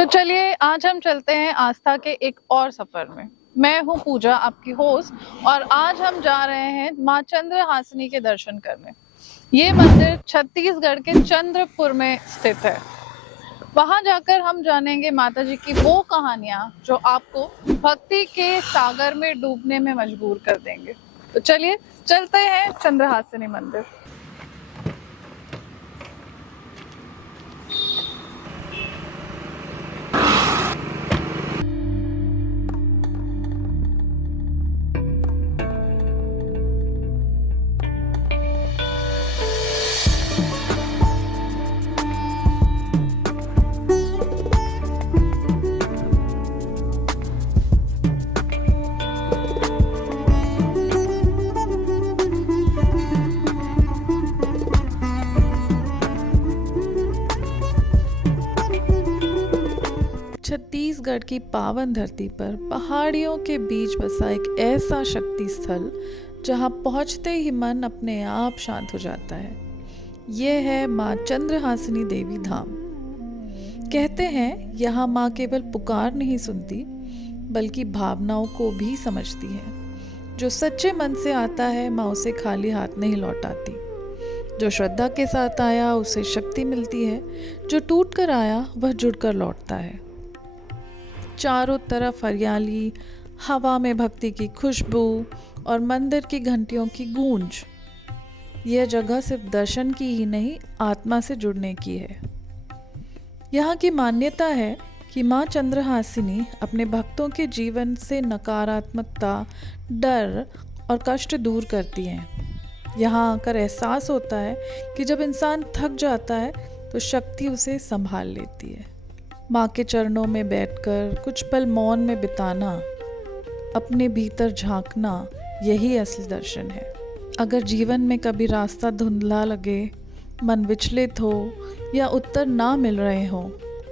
तो चलिए आज हम चलते हैं आस्था के एक और सफर में। मैं हूं पूजा, आपकी होस्ट, और आज हम जा रहे हैं माँ चंद्रहासिनी के दर्शन करने। ये मंदिर छत्तीसगढ़ के चंद्रपुर में स्थित है। वहां जाकर हम जानेंगे माता जी की वो कहानियां जो आपको भक्ति के सागर में डूबने में मजबूर कर देंगे। तो चलिए चलते हैं चंद्रहासिनी मंदिर। छत्तीसगढ़ की पावन धरती पर पहाड़ियों के बीच बसा एक ऐसा शक्ति स्थल जहां पहुंचते ही मन अपने आप शांत हो जाता है। यह है माँ चंद्रहासिनी देवी धाम। कहते हैं यहाँ माँ केवल पुकार नहीं सुनती बल्कि भावनाओं को भी समझती है। जो सच्चे मन से आता है माँ उसे खाली हाथ नहीं लौटाती। जो श्रद्धा के साथ आया उसे शक्ति मिलती है, जो टूट कर आया वह जुड़कर लौटता है। चारों तरफ हरियाली, हवा में भक्ति की खुशबू और मंदिर की घंटियों की गूंज। यह जगह सिर्फ दर्शन की ही नहीं, आत्मा से जुड़ने की है। यहाँ की मान्यता है कि माँ चंद्रहासिनी अपने भक्तों के जीवन से नकारात्मकता, डर और कष्ट दूर करती हैं। यहाँ आकर एहसास होता है कि जब इंसान थक जाता है तो शक्ति उसे संभाल लेती है। माँ के चरणों में बैठकर कुछ पल मौन में बिताना, अपने भीतर झांकना, यही असली दर्शन है। अगर जीवन में कभी रास्ता धुंधला लगे, मन विचलित हो या उत्तर ना मिल रहे हो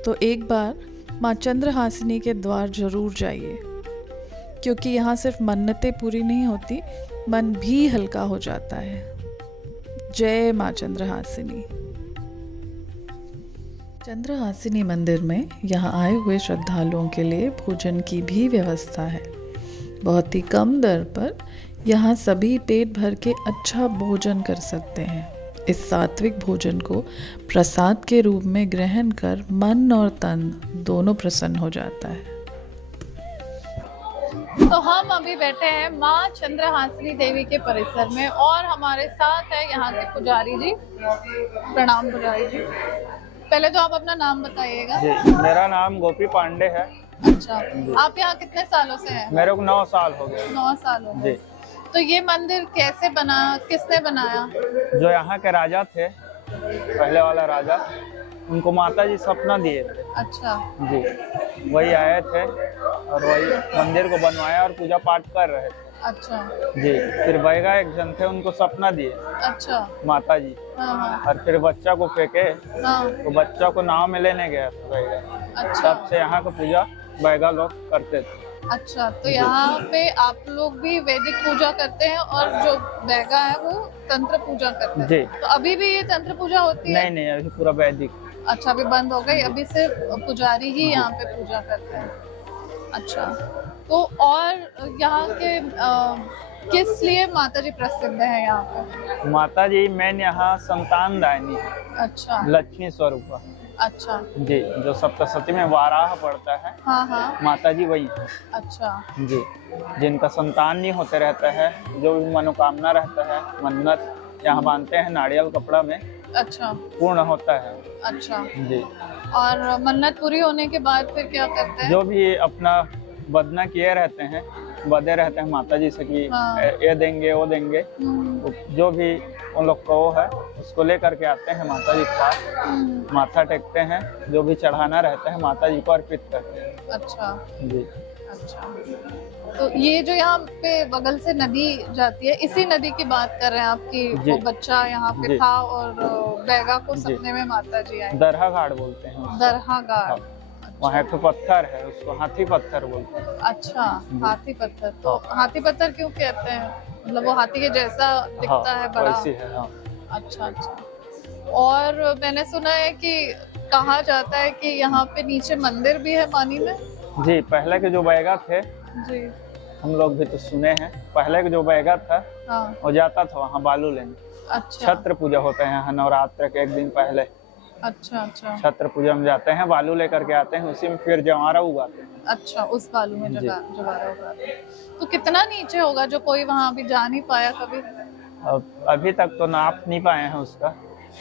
तो एक बार माँ चंद्रहासिनी के द्वार जरूर जाइए, क्योंकि यहाँ सिर्फ मन्नतें पूरी नहीं होती, मन भी हल्का हो जाता है। जय माँ चंद्रहासिनी। चंद्रहासिनी मंदिर में यहाँ आए हुए श्रद्धालुओं के लिए भोजन की भी व्यवस्था है। बहुत ही कम दर पर यहाँ सभी पेट भर के अच्छा भोजन कर सकते हैं। इस सात्विक भोजन को प्रसाद के रूप में ग्रहण कर मन और तन दोनों प्रसन्न हो जाता है। तो हम अभी बैठे हैं माँ चंद्रहासिनी देवी के परिसर में और हमारे साथ है यहाँ के पुजारी जी। प्रणाम पुजारी जी। पहले तो आप अपना नाम बताइएगा। जी, मेरा नाम गोपी पांडे है। अच्छा, आप यहाँ कितने सालों से हैं? मेरे को 9 साल हो गए। 9 साल हो गए। तो ये मंदिर कैसे बना, किसने बनाया? जो यहाँ के राजा थे, पहले वाला राजा, उनको माता जी सपना दिए थे। अच्छा जी, वही आए थे और वही मंदिर को बनवाया और पूजा पाठ कर रहे थे। अच्छा जी, फिर बैगा एक जन थे, उनको सपना दिए अच्छा माता जी। हाँ। और फिर बच्चा को फेंके हाँ। तो बच्चा को नाव में लेने गया था बैगा। अच्छा, तब से यहाँ का पूजा बैगा लोग करते थे। अच्छा, तो यहाँ पे आप लोग भी वैदिक पूजा करते हैं और जो बैगा है वो तंत्र पूजा करते हैं। जी। तो अभी भी ये तंत्र पूजा होती है? नहीं, अभी पूरा वैदिक। अच्छा, अभी बंद हो गई, अभी सिर्फ पुजारी ही यहाँ पे पूजा करते हैं। अच्छा, तो और यहाँ के किस लिए माता जी प्रसिद्ध है यहाँ पे? माता जी मेन यहाँ संतान दायनी है। अच्छा, लक्ष्मी स्वरूप। अच्छा जी, जो सप्तशती में वाराह पड़ता है, हाँ, माता जी वही है। अच्छा जी, जिनका संतान नहीं होते रहता है, जो भी मनोकामना रहता है, मन्नत यहाँ बांधते हैं नारियल कपड़ा में, अच्छा पूर्ण होता है। अच्छा जी, और मन्नत पूरी होने के बाद फिर क्या करते हैं? जो भी अपना बदना किए रहते हैं, बदे रहते हैं माता जी से कि हाँ। ये देंगे वो देंगे, जो भी उन लोग को वो है उसको लेकर के आते हैं माता जी के पास, माथा टेकते हैं, जो भी चढ़ाना रहता है माता जी को अर्पित करते हैं। अच्छा जी, अच्छा, तो ये जो यहाँ पे बगल से नदी जाती है, इसी नदी की बात कर रहे हैं आपकी? जी। वो बच्चा यहाँ पे जी। था और बैगा को जी। सपने में माता जी आई। दरहा घाट बोलते हैं उसको। दरहा घाट। हाँ। वहाँ एक पत्थर है, उसको हाथी पत्थर बोलते हैं। अच्छा, हाथी पत्थर। तो हाथी पत्थर क्यों कहते हैं? मतलब वो हाथी के जैसा दिखता है, बड़ा? वैसी है। हाँ। अच्छा अच्छा। और मैंने सुना है कि कहा जाता है कि यहाँ पे नीचे मंदिर भी है पानी में। जी, पहले के जो बैगा थे, जी। हम लोग भी तो सुने हैं, पहले के जो बैगा था हाँ। वो जाता था वहाँ बालू लेने। अच्छा। छत्र पूजा होते हैं यहाँ नवरात्र के एक दिन पहले। अच्छा अच्छा। छत्र पूजा में जाते हैं, बालू लेकर के आते हैं, उसी में फिर जवारा उगाते हैं। अच्छा, उस बालू में जी। जवारा उगाते हैं। तो कितना नीचे होगा जो कोई वहाँ अभी जा नहीं पाया कभी? अब अभी तक तो नाप नहीं पाए हैं उसका।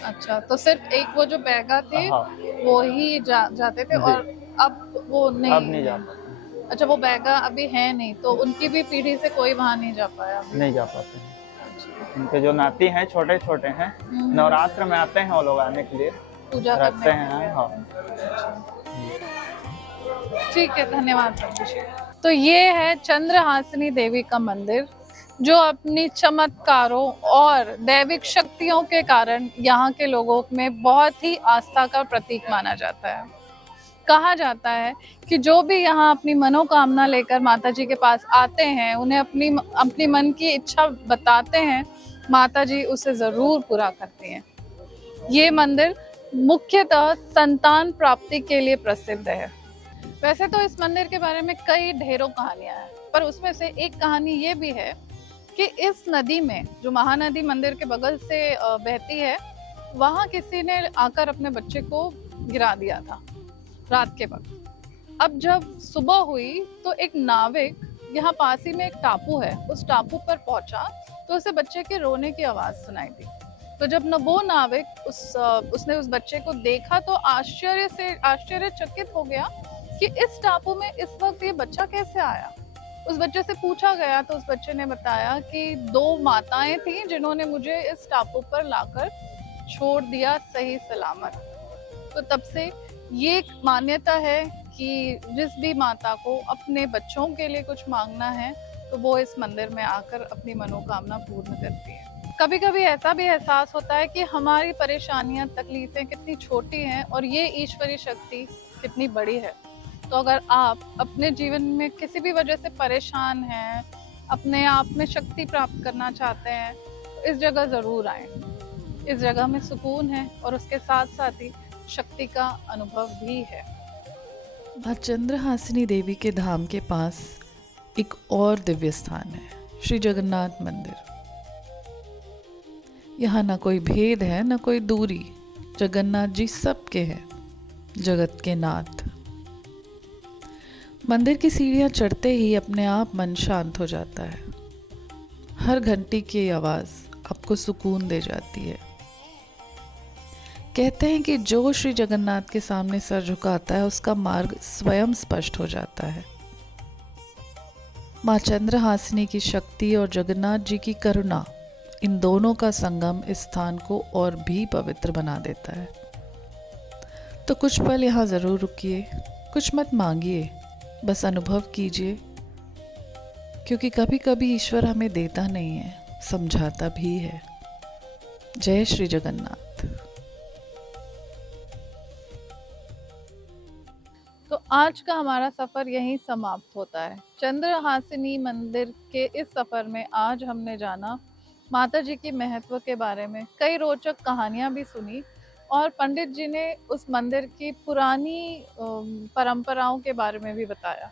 अच्छा, तो सिर्फ एक वो जो बैगा थे हाँ। वो ही जाते थे जी। और अब वो नहीं? अब नहीं जा पाते। अच्छा, वो बैगा अभी है नहीं, तो उनकी भी पीढ़ी से कोई वहाँ नहीं जा पाया अभी? नहीं जा पाते हैं। अच्छा। उनके जो नाती हैं छोटे छोटे हैं, नवरात्र में आते हैं वो लोग आने के लिए, पूजा रखते करने हैं। हाँ। ठीक है, धन्यवाद सर। तो ये है चंद्रहासिनी देवी का मंदिर, जो अपनी चमत्कारों और दैविक शक्तियों के कारण यहाँ के लोगों में बहुत ही आस्था का प्रतीक माना जाता है। कहा जाता है कि जो भी यहाँ अपनी मनोकामना लेकर माता जी के पास आते हैं, उन्हें अपनी मन की इच्छा बताते हैं, माता जी उसे जरूर पूरा करती हैं। ये मंदिर मुख्यतः संतान प्राप्ति के लिए प्रसिद्ध है। वैसे तो इस मंदिर के बारे में कई ढेरों कहानियां हैं, पर उसमें से एक कहानी ये भी है कि इस नदी में, जो महानदी मंदिर के बगल से बहती है, वहां किसी ने आकर अपने बच्चे को गिरा दिया था रात के वक्त। अब जब सुबह हुई तो एक नाविक, यहाँ पास ही में एक टापू है, उस टापू पर पहुंचा तो उसे बच्चे के रोने की आवाज सुनाई दी। तो जब वो नाविक उसने उस बच्चे को देखा तो आश्चर्यचकित हो गया कि इस टापू में इस वक्त ये बच्चा कैसे आया। उस बच्चे से पूछा गया तो उस बच्चे ने बताया कि 2 माताएं थीं जिन्होंने मुझे इस टापू पर लाकर छोड़ दिया सही सलामत। तो तब से ये एक मान्यता है कि जिस भी माता को अपने बच्चों के लिए कुछ मांगना है तो वो इस मंदिर में आकर अपनी मनोकामना पूर्ण करती है। कभी कभी ऐसा भी एहसास होता है कि हमारी परेशानियां, तकलीफें कितनी छोटी हैं और ये ईश्वरीय शक्ति कितनी बड़ी है। तो अगर आप अपने जीवन में किसी भी वजह से परेशान हैं, अपने आप में शक्ति प्राप्त करना चाहते हैं, तो इस जगह ज़रूर आएं। इस जगह में सुकून है और उसके साथ साथ ही शक्ति का अनुभव भी है। माँ चंद्रहासिनी देवी के धाम के पास एक और दिव्य स्थान है, श्री जगन्नाथ मंदिर। यहाँ ना कोई भेद है ना कोई दूरी, जगन्नाथ जी सबके हैं, जगत के नाथ। मंदिर की सीढ़ियाँ चढ़ते ही अपने आप मन शांत हो जाता है। हर घंटी की आवाज़ आपको सुकून दे जाती है। कहते हैं कि जो श्री जगन्नाथ के सामने सर झुकाता है उसका मार्ग स्वयं स्पष्ट हो जाता है। माँ चंद्रहासिनी की शक्ति और जगन्नाथ जी की करुणा, इन दोनों का संगम इस स्थान को और भी पवित्र बना देता है। तो कुछ पल यहाँ ज़रूर रुकिए, कुछ मत मांगिए, बस अनुभव कीजिए, क्योंकि कभी कभी ईश्वर हमें देता नहीं है, समझाता भी है। जय श्री जगन्नाथ। तो आज का हमारा सफ़र यहीं समाप्त होता है। चंद्रहासिनी मंदिर के इस सफ़र में आज हमने जाना माता जी की महत्व के बारे में, कई रोचक कहानियाँ भी सुनी और पंडित जी ने उस मंदिर की पुरानी परंपराओं के बारे में भी बताया।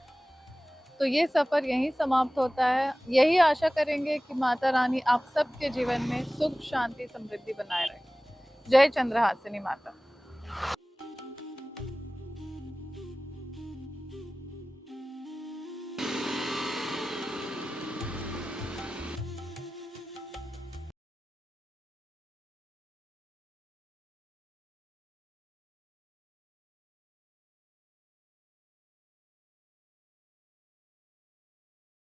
तो ये सफ़र यहीं समाप्त होता है। यही आशा करेंगे कि माता रानी आप सबके जीवन में सुख, शांति, समृद्धि बनाए रहे। जय चंद्रहासिनी माता।